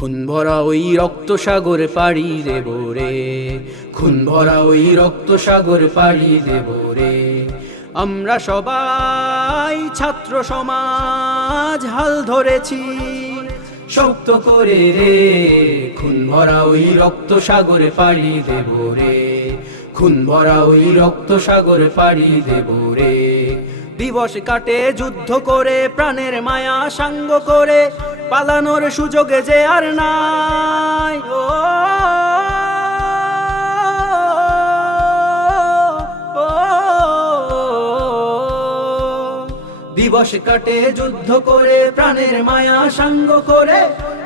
খুন ভরা ওই রক্ত সাগর পাড়ি দেব রে, খুন ভরা ওই রক্ত সাগর পাড়ি দেব রে। আমরা সবাই ছাত্র সমাজ হাল ধরেছি শক্ত করে রে, খুন ভরা ওই রক্ত সাগর পাড়ি দেব রে, খুন ভরা ওই রক্ত সাগর পাড়ি দেব রে। দিবস কাটে যুদ্ধ করে, প্রাণের মায়া সাঙ্গ করে, পালানোর সুযোগে যে আর নাই। ও দিবস কাটে যুদ্ধ করে, প্রাণের মায়া সাঙ্গ করে,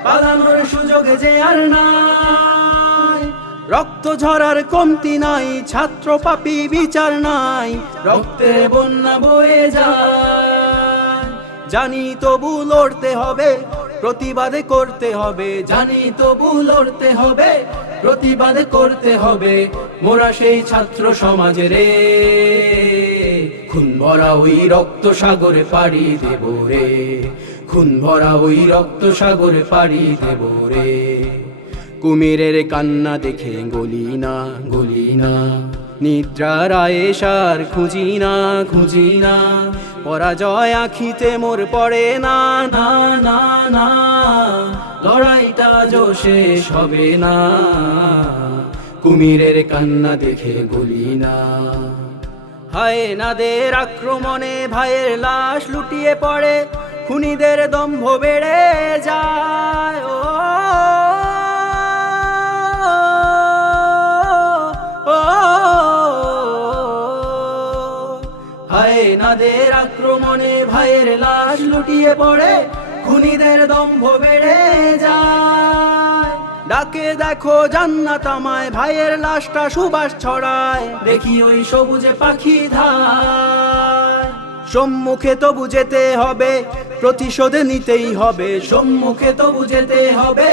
পালানোর সুযোগে যে আর নাই। রক্ত ঝরার কমতি নাই, ছাত্র পাপী বিচার নাই, রক্তের বন্যা বয়ে যায়। জানি তবু লড়তে হবে, প্রতিবাদ করতে হবে, জানি তবু লড়তে হবে, প্রতিবাদ করতে হবে। মোরা সেই ছাত্র সমাজ রে, খুন ভরা ওই রক্ত সাগরে পাড়ি দেব রে, খুন ভরা ওই রক্ত সাগরে পাড়ি দেব রে। কুমিরের কান্না দেখে গলি না, গলি না, নিদ্রার আয়েশার খুঁজি না, খুঁজি না, পরাজয় আখিতে মোর পড়ে না, না না না, লড়াইটা যো শেষ হবে না। কুমিরের কান্না দেখে গলি না। হায়নাদের আক্রমণে ভাইয়ের লাশ লুটিয়ে পড়ে, খুনিদের দম্ভ বেড়ে যায়। ও হায়নাদের আক্রমণে ভাইয়ের লাশ লুটিয়ে পড়ে, খুনিদের দম্ভ বেড়ে যায়। ডাকে দেখো জান্নাত আমায়, ভাইয়ের লাশটা সুবাস ছড়ায়, দেখি ওই সবুজে পাখি ধায়। সম্মুখে তবু যেতে হবে, প্রতিশোধ নিতেই হবে, সম্মুখে তবু যেতে হবে,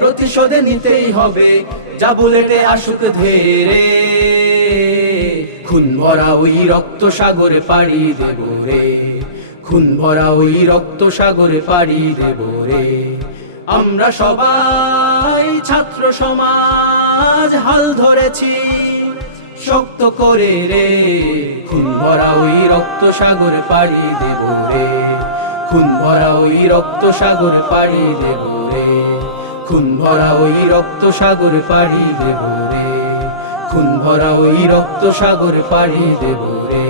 প্রতিশোধ নিতেই হবে। যা বুলেটে আসুক ধীরে, খুন ভরা ওই রক্ত সাগরে পাড়ি দেব রে, খুন ভরা ওই রক্ত সাগরে পাড়ি দেব রে। আমরা সবাই ছাত্র সমাজ হাল ধরেছি শক্ত করে রে, খুন ভরা ওই রক্ত সাগর পাড়ি দেব রে, খুন ভরা ওই রক্ত সাগর পাড়ি দেব রে, খুন ভরা ওই রক্ত সাগর পাড়ি দেব রে, খুন ভরা ওই রক্ত সাগর পাড়ি দেব রে।